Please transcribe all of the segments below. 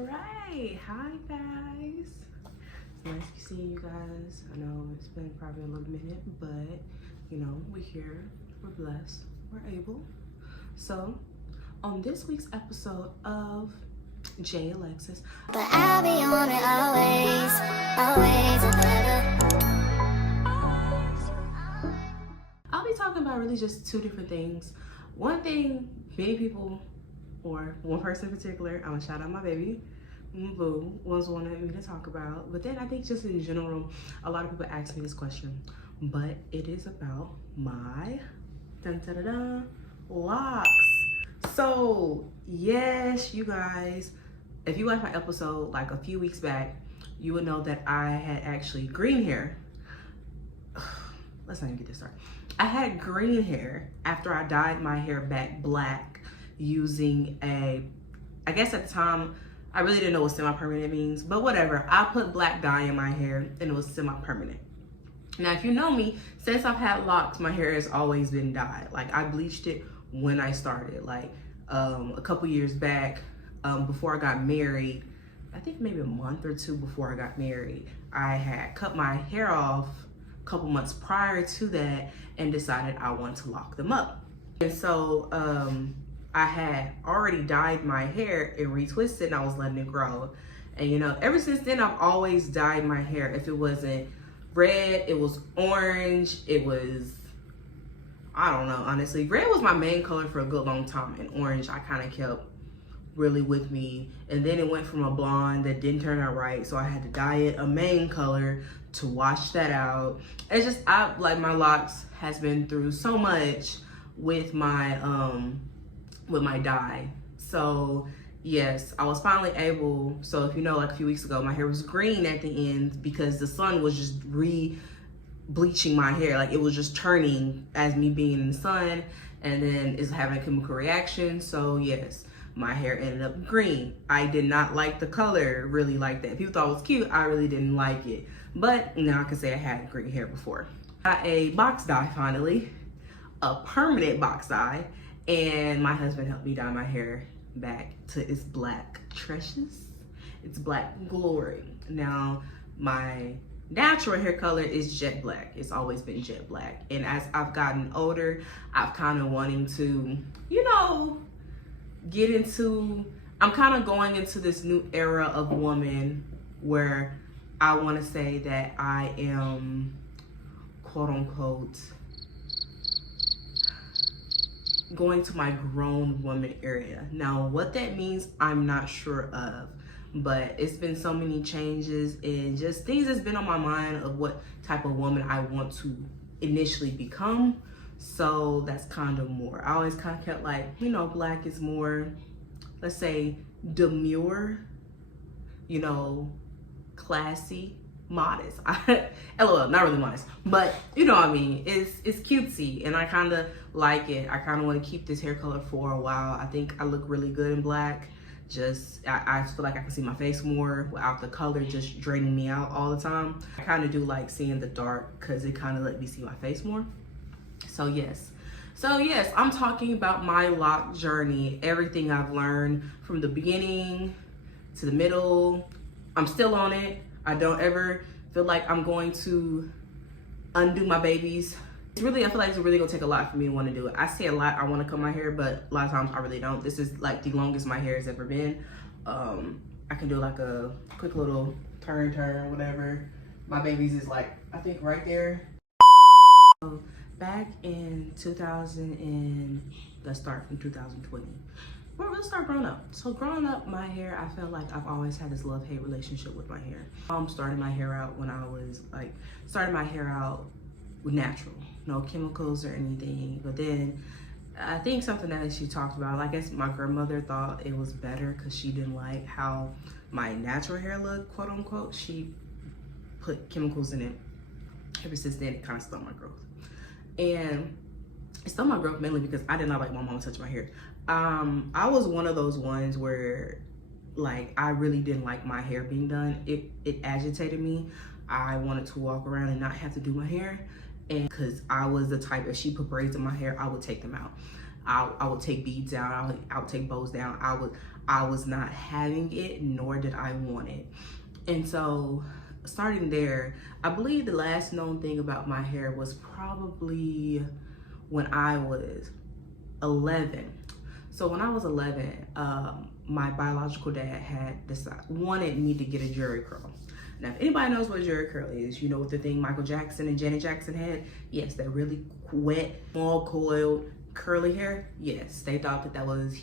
Alright, hi guys. It's nice to see you guys. I know it's been probably a little minute, but you know, we're here, we're blessed, we're able. So, on this week's episode of J Alexis, but I'll be on it always, always and ever. I'll be talking about really just two different things. One thing many people, or one person in particular, I'm gonna shout out my baby, Boo, was wanting me to talk about. But then I think just in general, a lot of people ask me this question, but it is about my locks. So yes, you guys, if you watched my episode like a few weeks back, you would know that I had actually green hair. Let's not even get this started. I had green hair after I dyed my hair back black using I guess at the time, I really didn't know what semi-permanent means, but whatever. I put black dye in my hair and it was semi-permanent. Now, if you know me, since I've had locks, my hair has always been dyed. Like, I bleached it when I started, like a couple years back, before I got married. I think maybe a month or two before I got married, I had cut my hair off a couple months prior to that and decided I wanted to lock them up. And so I had already dyed my hair and retwisted and I was letting it grow. And you know, ever since then, I've always dyed my hair. If it wasn't red, it was orange, it was, I don't know, honestly. Red was my main color for a good long time, and orange I kind of kept really with me. And then it went from a blonde that didn't turn out right, so I had to dye it a main color to wash that out. It's just, like my locks has been through so much with my dye. So yes, I was finally able. So if you know, like a few weeks ago, my hair was green at the end because the sun was just bleaching my hair. Like it was just turning as me being in the sun, and then it's having a chemical reaction. So yes, my hair ended up green. I did not like the color really like that. People thought it was cute. I really didn't like it. But now I can say I had green hair before. Got a box dye finally, a permanent box dye, and my husband helped me dye my hair back to its black tresses, its black glory. Now, my natural hair color is jet black. It's always been jet black. And as I've gotten older, I've kind of wanting to, you know, I'm kind of going into this new era of woman where I want to say that I am, quote unquote, going to my grown woman area. Now, what that means, I'm not sure of, but it's been so many changes and just things that's been on my mind of what type of woman I want to initially become. So that's kind of more. I always kind of kept like, you know, black is more, let's say, demure, you know, classy, modest. LOL, not really modest, but you know what I mean. It's cutesy, and I kind of like it. I kind of want to keep this hair color for a while. I think I look really good in black. Just I feel like I can see my face more without the color just draining me out all the time. I kind of do like seeing the dark because it kind of let me see my face more. So yes, I'm talking about my lock journey, everything I've learned from the beginning to the middle. I'm still on it. I don't ever feel like I'm going to undo my babies. I feel like it's really gonna take a lot for me to want to do it. I say a lot, I want to cut my hair, but a lot of times I really don't. This is like the longest my hair has ever been. I can do like a quick little turn, whatever. My babies is like, I think right there. So back in 2000 and let's start from 2020. Let's start growing up. So growing up, my hair, I felt like I've always had this love-hate relationship with my hair. Mom started my hair out when I was like, started my hair out with natural, no chemicals or anything. But then I think something that she talked about, I guess my grandmother thought it was better because she didn't like how my natural hair looked, quote unquote. She put chemicals in it. Ever since then, it kind of stole my growth. And it stole my growth mainly because I did not like my mom touch my hair. I was one of those ones where like I really didn't like my hair being done. It agitated me. I wanted to walk around and not have to do my hair, and because I was the type, if she put braids in my hair, I would take them out. I would take beads down, I would take bows down. I was not having it, nor did I want it. And so starting there, I believe the last known thing about my hair was probably when I was 11. So when I was 11, my biological dad wanted me to get a jerry curl. Now, if anybody knows what a jerry curl is, you know what the thing Michael Jackson and Janet Jackson had? Yes, that really wet, small coiled, curly hair. Yes, he thought that that was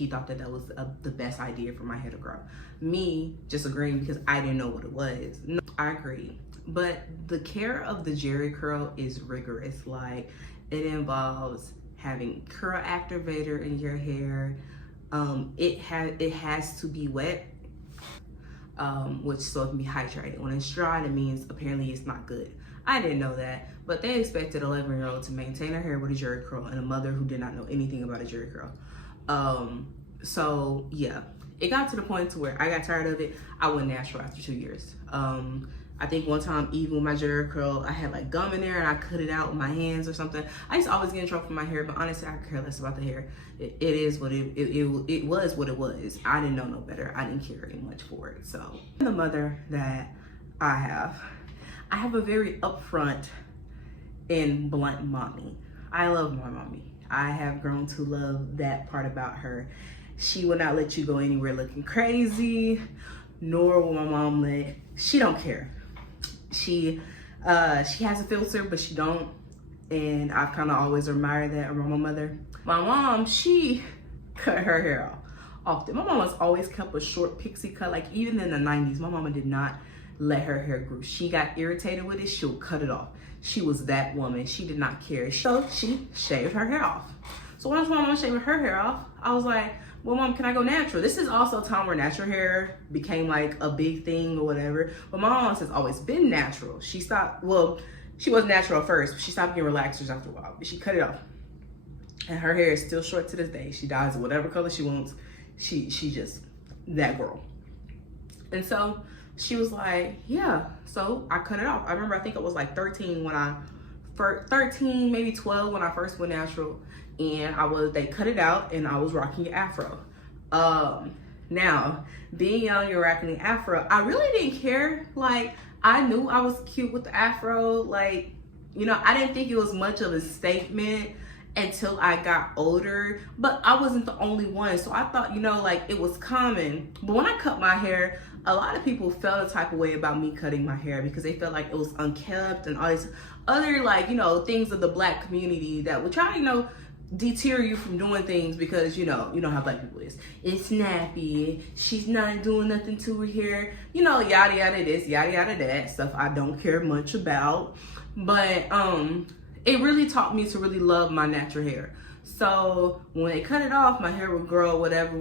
the best idea for my hair to grow. Me just agreeing because I didn't know what it was. No, I agree. But the care of the jerry curl is rigorous. Like, it involves having curl activator in your hair. It has to be wet, which so it can be hydrated. When it's dry, it means apparently it's not good. I didn't know that, but they expected an 11-year-old to maintain her hair with a jerry curl and a mother who did not know anything about a jerry curl. So yeah, it got to the point to where I got tired of it. I went natural after 2 years. I think one time, even with my jerry curl, I had like gum in there and I cut it out with my hands or something. I used to always get in trouble for my hair, but honestly, I could care less about the hair. It was what it was. I didn't know no better. I didn't care any much for it. So the mother that I have a very upfront and blunt mommy. I love my mommy. I have grown to love that part about her. She will not let you go anywhere looking crazy, nor will my mom she don't care. She has a filter, but she don't. And I've kind of always admired that around my mother. My mom, she cut her hair off often. My mom has always kept a short pixie cut. Like even in the 90s, my mama did not let her hair grow. She got irritated with it, she'll cut it off. She was that woman. She did not care. So she shaved her hair off. So once my mom shaved her hair off, I was like, well, mom, can I go natural? This is also a time where natural hair became like a big thing or whatever. But my mom has always been natural. She stopped, well, she was natural at first, but she stopped getting relaxers after a while. But she cut it off. And her hair is still short to this day. She dyes it whatever color she wants. She just that girl. And so she was like, yeah. So I cut it off. I remember, I think it was like 13 maybe 12 when I first went natural. And they cut it out and I was rocking an afro. Now, being young and rocking an afro, I really didn't care. Like, I knew I was cute with the afro. Like, you know, I didn't think it was much of a statement until I got older, but I wasn't the only one. So I thought, you know, like it was common. But when I cut my hair, a lot of people felt a type of way about me cutting my hair because they felt like it was unkept and all these other, like, you know, things of the Black community that would try, you know, deter you from doing things because, you know how Black people is. It's snappy, she's not doing nothing to her hair, you know, yada yada this, yada yada that, stuff I don't care much about. But it really taught me to really love my natural hair. So when they cut it off, my hair would grow, whatever.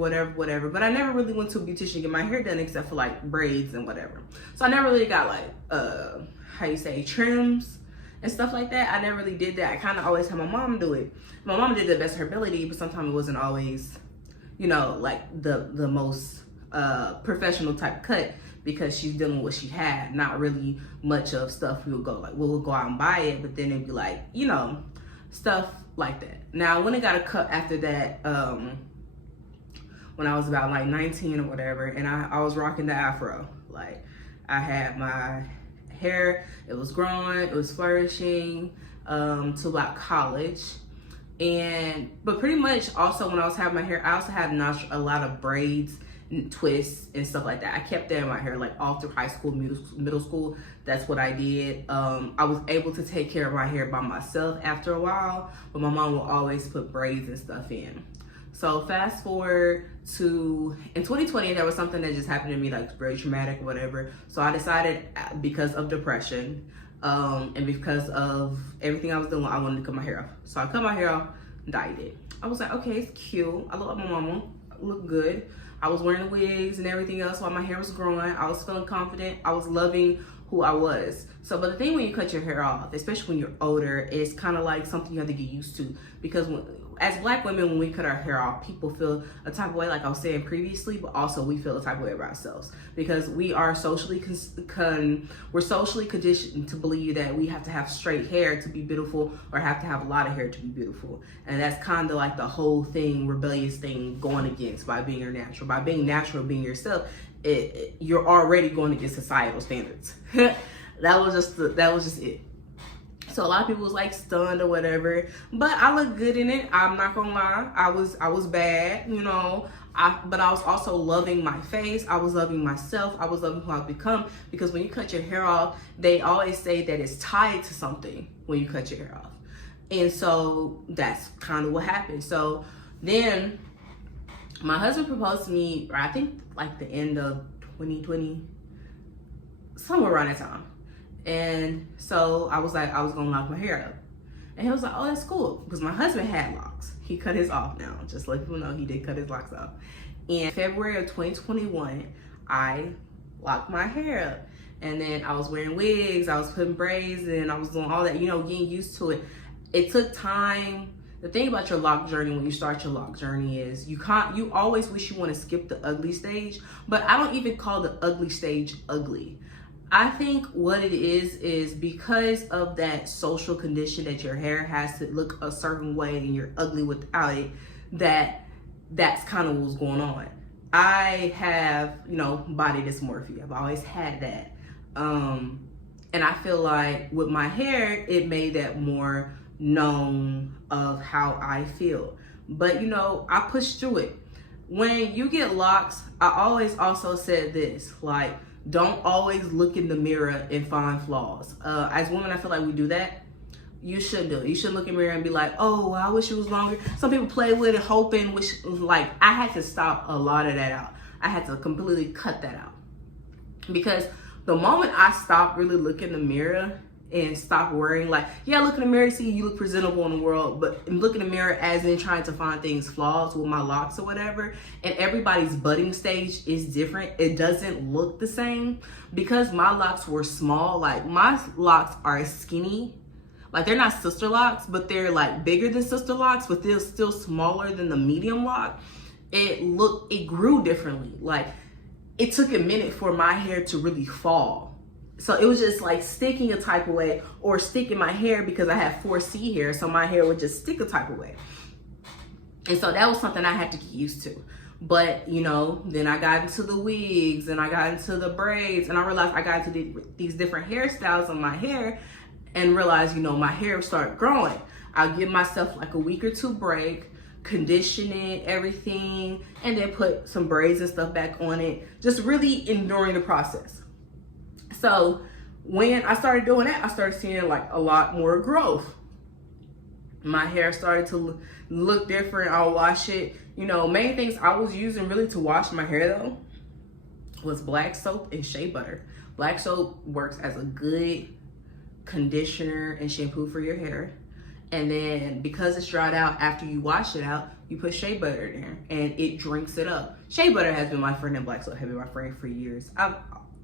But I never really went to a beautician to get my hair done except for like braids and whatever. So I never really got like, trims and stuff like that. I never really did that. I kind of always had my mom do it. My mom did the best of her ability, but sometimes it wasn't always, you know, like the most professional type cut because she's dealing with what she had, not really much of stuff we'll go out and buy it, but then it'd be like, you know, stuff like that. Now, when it got a cut after that, when I was about like 19 or whatever, and I was rocking the afro. Like, I had my hair, it was growing, it was flourishing to about college. But pretty much also when I was having my hair, I also had a lot of braids, twists and stuff like that. I kept that in my hair like all through high school, middle school. That's what I did. I was able to take care of my hair by myself after a while, but my mom will always put braids and stuff in. So fast forward to in 2020, there was something that just happened to me, like very traumatic or whatever. So I decided, because of depression and because of everything I was doing, I wanted to cut my hair off. So I cut my hair off, dyed it. I was like, okay, it's cute. I look like my mama, look good. I was wearing the wigs and everything else while my hair was growing. I was feeling confident. I was loving who I was. So, but the thing when you cut your hair off, especially when you're older, it's kind of like something you have to get used to, because as Black women, when we cut our hair off, people feel a type of way, like I was saying previously, but also we feel a type of way about ourselves because we are socially we're socially conditioned to believe that we have to have straight hair to be beautiful or have to have a lot of hair to be beautiful. And that's kind of like the whole thing, rebellious thing going against by being natural. By being natural, being yourself, you're already going against societal standards. that was just it. So a lot of people was like stunned or whatever, but I look good in it. I'm not gonna lie. I was bad, you know. But I was also loving my face. I was loving myself. I was loving who I've become, because when you cut your hair off, they always say that it's tied to something when you cut your hair off. And so that's kind of what happened. So then my husband proposed to me, or I think like the end of 2020, somewhere around that time. And so I was like, I was gonna lock my hair up. And he was like, oh, that's cool. Because my husband had locks. He cut his off now. Just let people know he did cut his locks off. In February of 2021, I locked my hair up. And then I was wearing wigs, I was putting braids in, I was doing all that, you know, getting used to it. It took time. The thing about your lock journey, when you start your lock journey, is you always wish you want to skip the ugly stage, but I don't even call the ugly stage ugly. I think what it is because of that social condition that your hair has to look a certain way and you're ugly without it, that's kind of what's going on. I have, you know, body dysmorphia. I've always had that. And I feel like with my hair, it made that more known of how I feel. But, you know, I pushed through it. When you get locks, I always also said this, like, don't always look in the mirror and find flaws. As women, I feel like we do that. You shouldn't do it. You shouldn't look in the mirror and be like, oh, I wish it was longer. Some people play with it, hoping, like, I had to stop a lot of that out. I had to completely cut that out. Because the moment I stopped really looking in the mirror and stop worrying, like, yeah, look in the mirror, see you look presentable in the world, but look in the mirror as in trying to find things, flaws with my locks or whatever, and everybody's budding stage is different. It doesn't look the same. Because my locks were small, like my locks are skinny, like they're not sister locks, but they're like bigger than sister locks, but they're still smaller than the medium lock. It grew differently. Like it took a minute for my hair to really fall. So it was just like sticking a type of way, or sticking my hair because I had 4C hair, so my hair would just stick a type of way. And so that was something I had to get used to. But, you know, then I got into the wigs and I got into the braids, and I realized I got into these different hairstyles on my hair, and realized, you know, my hair started growing. I'll give myself like a week or two break, condition it, everything, and then put some braids and stuff back on it, just really enduring the process. So when I started doing that, I started seeing like a lot more growth. My hair started to look different. I'll wash it. You know, main things I was using really to wash my hair though was black soap and shea butter. Black soap works as a good conditioner and shampoo for your hair. And then because it's dried out after you wash it out, you put shea butter in there and it drinks it up. Shea butter has been my friend, and black soap has been my friend for years.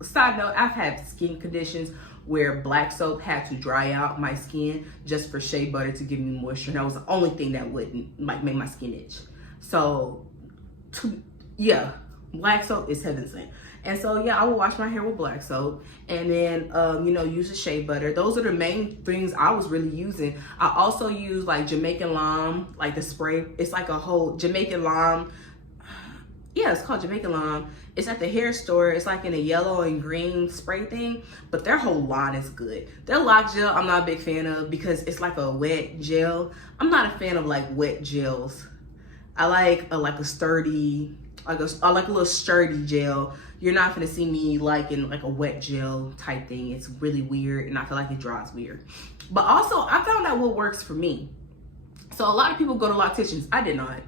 Side note, I've had skin conditions where black soap had to dry out my skin just for shea butter to give me moisture. And that was the only thing that wouldn't like make my skin itch. So yeah, black soap is heaven sent. And so yeah, I would wash my hair with black soap, and then you know, use the shea butter. Those are the main things I was really using. I also use like Jamaican lime, like the spray. It's like a whole Jamaican lime. Yeah, it's called Jamaican lime. It's at the hair store. It's like in a yellow and green spray thing, but their whole line is good. Their lock gel, I'm not a big fan of because it's like a wet gel. I'm not a fan of like wet gels. I like a sturdy, I like a little sturdy gel. You're not gonna see me liking like a wet gel type thing. It's really weird, and I feel like it dries weird. But also, I found out what works for me. So a lot of people go to locticians. I did not.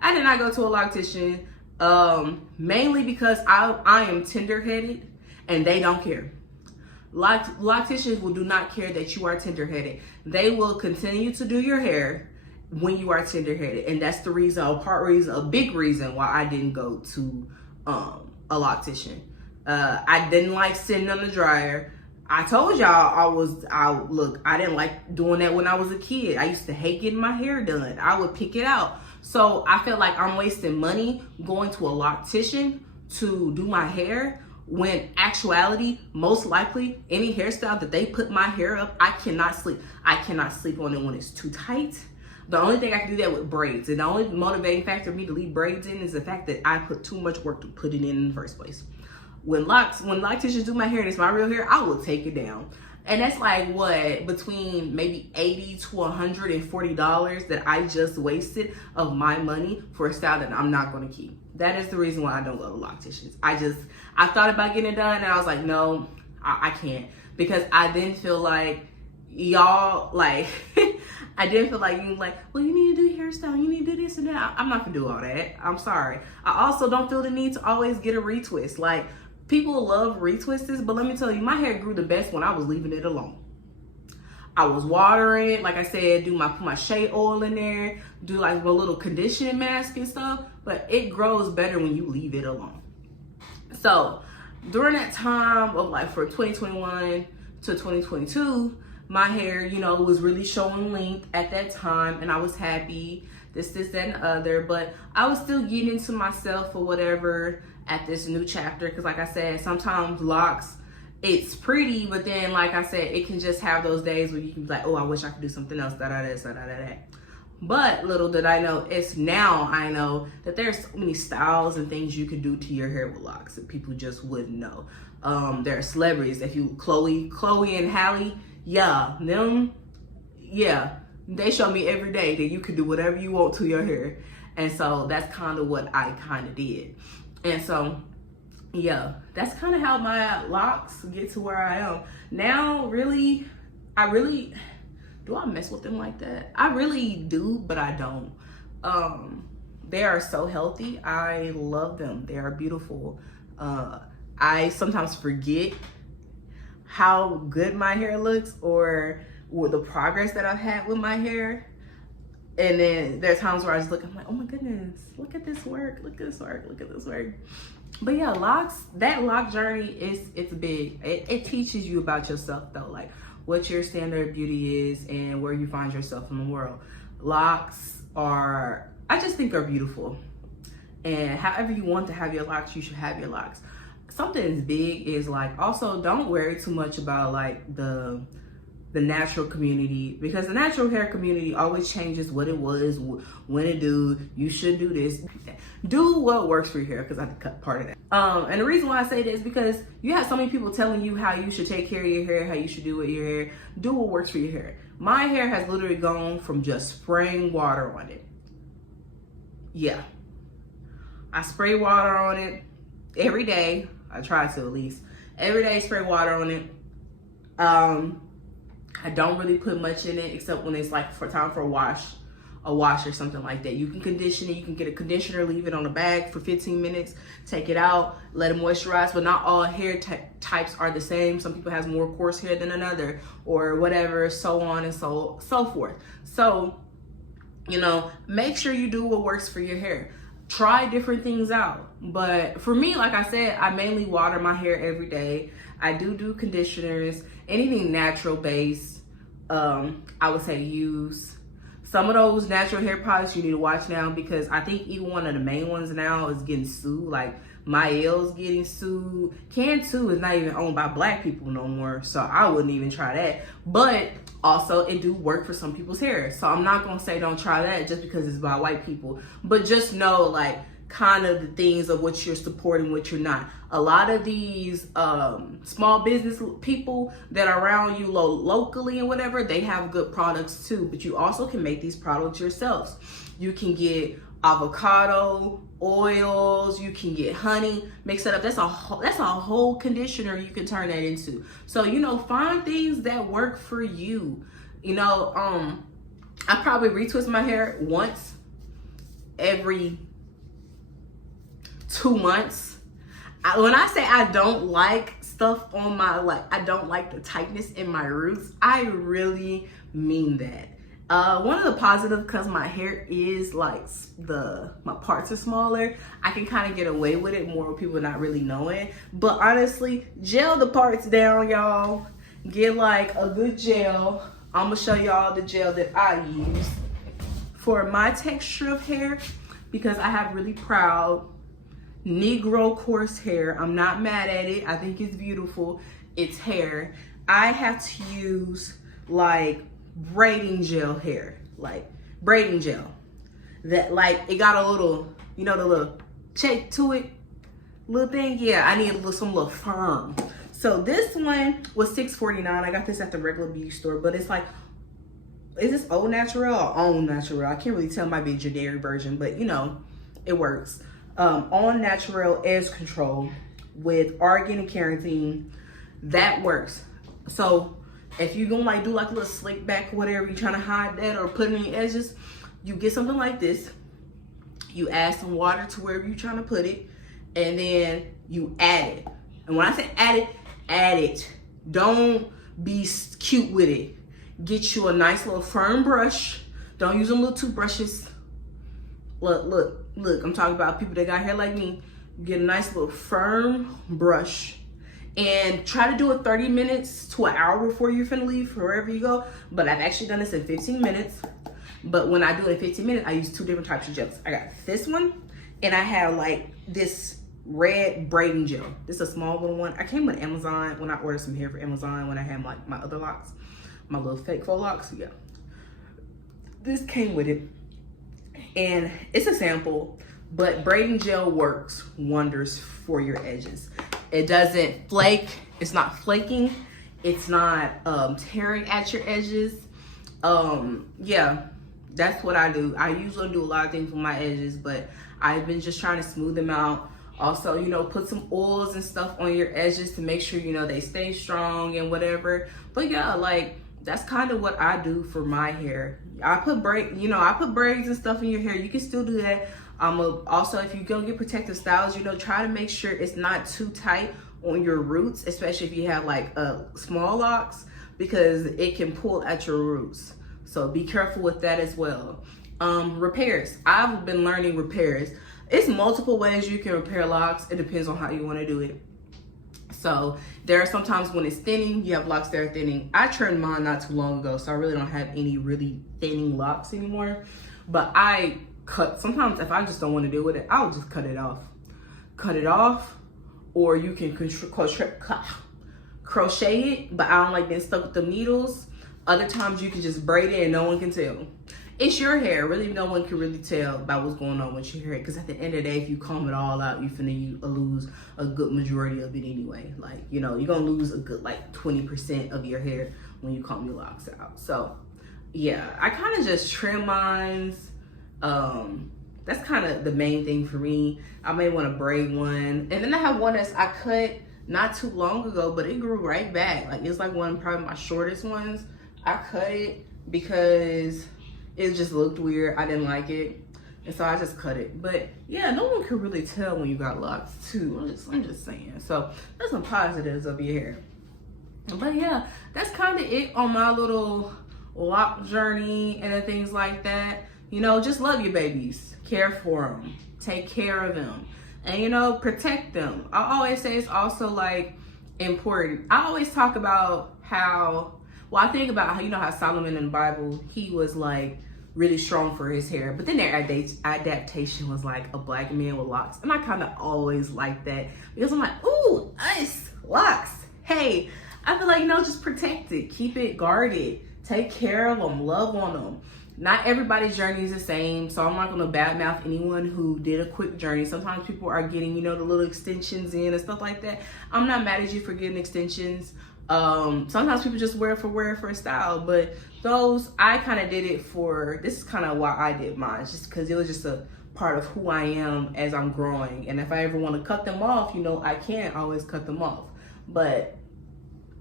I did not go to a loctician. Mainly because I am tender-headed and they don't care. Locticians do not care that you are tender-headed. They will continue to do your hair when you are tender-headed, and that's the reason, a big reason why I didn't go to a loctician. I didn't like sitting on the dryer. I told y'all I didn't like doing that when I was a kid. I used to hate getting my hair done. I would pick it out. So I felt like I'm wasting money going to a loctician to do my hair, when actuality, most likely any hairstyle that they put my hair up, I cannot sleep. I cannot sleep on it when it's too tight. The only thing I can do that with braids, and the only motivating factor for me to leave braids in is the fact that I put too much work to put it in the first place. When locticians do my hair and it's my real hair, I will take it down. And that's like what, between maybe $80 to $140 that I just wasted of my money for a style that I'm not going to keep. That is the reason why I don't go to locticians. I thought about getting it done and I was like, no, I can't. Because I didn't feel like y'all, like, I didn't feel like you like, well, you need to do hairstyle, you need to do this and that. I'm not gonna do all that. I'm sorry. I also don't feel the need to always get a retwist. Like, people love retwists, but let me tell you, my hair grew the best when I was leaving it alone. I was watering it, like I said, put my shea oil in there, do like a little conditioning mask and stuff, but it grows better when you leave it alone. So during that time of like for 2021 to 2022, my hair, was really showing length at that time, and I was happy, this, that, and the other, but I was still getting into myself or whatever at this new chapter, because like I said, sometimes locks, it's pretty, but then like I said, it can just have those days where you can be like, oh, I wish I could do something else, da-da-da. But little did I know, I know that there's so many styles and things you can do to your hair with locks that people just wouldn't know. There are celebrities, if you, Chloe and Halle, they show me every day that you can do whatever you want to your hair. And so that's kind of what I kind of did. And so, that's kind of how my locks get to where I am. Now, do I mess with them like that? I really do, but I don't. They are so healthy. I love them. They are beautiful. I sometimes forget how good my hair looks or the progress that I've had with my hair. And then there are times where I just look, I'm like, oh my goodness, look at this work, look at this work, look at this work. But yeah, locks, that lock journey it's big. It teaches you about yourself though, like what your standard of beauty is and where you find yourself in the world. Locks I just think are beautiful. And however you want to have your locks, you should have your locks. Something as big is like, also don't worry too much about like the natural community, because the natural hair community always changes what it was, when it do, you should do this. Do what works for your hair, because I have to cut part of that. And the reason why I say this is because you have so many people telling you how you should take care of your hair, how you should do with your hair. Do what works for your hair. My hair has literally gone from just spraying water on it. Yeah. I spray water on it every day. I try to at least. Every day spray water on it. I don't really put much in it except when it's like for time for a wash or something like that. You can condition it. You can get a conditioner, leave it on a bag for 15 minutes, take it out, let it moisturize. But not all hair types are the same. Some people have more coarse hair than another, or whatever, so on and so forth. So, make sure you do what works for your hair. Try different things out. But for me, like I said, I mainly water my hair every day. I do conditioners, anything natural based. I would say use. Some of those natural hair products you need to watch now, because I think even one of the main ones now is getting sued. Like Mael's getting sued. Cantu is not even owned by black people no more, so I wouldn't even try that. But also, it do work for some people's hair, so I'm not gonna say don't try that just because it's by white people. But just know, like, kind of the things of what you're supporting, what you're not. A lot of these small business people that are around you locally and whatever, they have good products too, but you also can make these products yourselves. You can get avocado oils, you can get honey, mix it up. That's a whole conditioner you can turn that into. So, find things that work for you. I probably retwist my hair once every 2 months. When I say I don't like stuff on my, I don't like the tightness in my roots, I really mean that. One of the positives, because my hair is my parts are smaller, I can kind of get away with it more with people not really knowing. But honestly, gel the parts down, y'all. get like a good gel. I'm gonna show y'all the gel that I use for my texture of hair, because I have really proud Negro coarse hair. I'm not mad at it. I think it's beautiful. It's hair. I have to use like braiding gel hair, like braiding gel. That like, it got a little, you know, the little shake to it, little thing. Yeah, I need some little firm. So this one was $6.49. I got this at the regular beauty store, but it's like, is this Au Naturel or Au Naturel? I can't really tell. It might be a generic version, but you know, it works. Au Naturel edge control with argan and keratin, that works. So if you're gonna like do like a little slick back or whatever, you're trying to hide that or put it in your edges, you get something like this. You add some water to wherever you're trying to put it, and then you add it. And when I say add it. Don't be cute with it. Get you a nice little firm brush. Don't use them little toothbrushes. Look, I'm talking about people that got hair like me. Get a nice little firm brush and try to do it 30 minutes to an hour before you're finna leave for wherever you go. But I've actually done this in 15 minutes. But when I do it in 15 minutes, I use two different types of gels. I got this one, and I have like this red braiding gel. This is a small little one. I came with Amazon when I ordered some hair for Amazon when I had like my other locks, my little fake faux locks. Yeah, this came with it, and it's a sample, but braiding gel works wonders for your edges. It doesn't flake. It's not flaking. It's not tearing at your edges. Yeah, that's what I do. I usually do a lot of things with my edges, but I've been just trying to smooth them out. Also, you know, put some oils and stuff on your edges to make sure, you know, they stay strong and whatever. But yeah, like, that's kind of what I do for my hair. I put braids and stuff in your hair. You can still do that. Also, if you go get protective styles, you know, try to make sure it's not too tight on your roots, especially if you have like small locks, because it can pull at your roots. So be careful with that as well. Repairs. I've been learning repairs. It's multiple ways you can repair locks. It depends on how you want to do it. So there are sometimes when it's thinning, you have locks that are thinning. I trimmed mine not too long ago, so I really don't have any really thinning locks anymore. But I cut, sometimes if I just don't want to deal with it, I'll just cut it off. Cut it off, or you can crochet it, but I don't like getting stuck with the needles. Other times you can just braid it and no one can tell. It's your hair. Really, no one can really tell about what's going on with your hair, because at the end of the day, if you comb it all out, you lose a good majority of it anyway. Like, you know, you're gonna lose a good like 20% of your hair when you comb your locks out. So yeah, I kind of just trim mines. That's kind of the main thing for me. I may want to braid one, and then I have one that's I cut not too long ago, but it grew right back. Like, it's like one probably my shortest ones. I cut it because it just looked weird. I didn't like it, and so I just cut it. But yeah, no one can really tell when you got locks too. I'm just saying. So that's some positives of your hair. But yeah, that's kind of it on my little lock journey and things like that. You know, just love your babies, care for them, take care of them, and you know, protect them. I always say it's also like important. I always talk about how, well, I think about how, you know, how Solomon in the Bible, he was like really strong for his hair, but then their adaptation was like a black man with locks. And I kind of always like that, because I'm like, ooh, nice locks. Hey, I feel like, you know, just protect it, keep it guarded, take care of them, love on them. Not everybody's journey is the same, so I'm not gonna badmouth anyone who did a quick journey. Sometimes people are getting, you know, the little extensions in and stuff like that. I'm not mad at you for getting extensions. Sometimes people just wear it for a style, but those, I kind of did it for, this is kind of why I did mine, just because it was just a part of who I am as I'm growing. And if I ever want to cut them off, you know, I can't always cut them off. But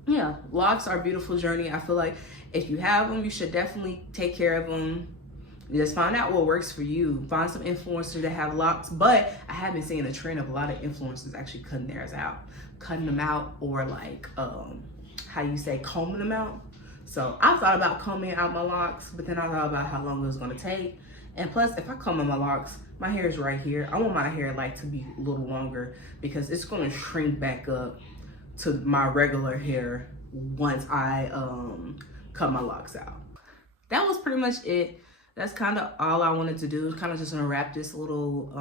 yeah, locks are a beautiful journey. I feel like if you have them, you should definitely take care of them. Just find out what works for you. Find some influencers that have locks. But I have been seeing a trend of a lot of influencers actually cutting theirs out. Cutting them out, or like, how you say, combing them out. So I thought about combing out my locks, but then I thought about how long it was gonna take. And plus, if I comb out my locks, my hair is right here. I want my hair like to be a little longer, because it's gonna shrink back up to my regular hair once I cut my locks out. That was pretty much it. That's kind of all I wanted to do. Kind of just gonna wrap this little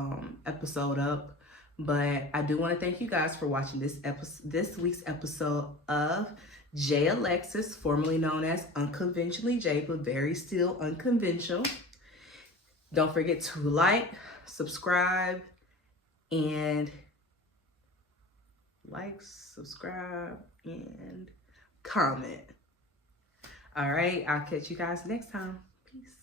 episode up. But I do want to thank you guys for watching this week's episode of J Alexis, formerly known as Unconventionally J, but very still unconventional. Don't forget to like, subscribe, and comment. All right, I'll catch you guys next time. Peace.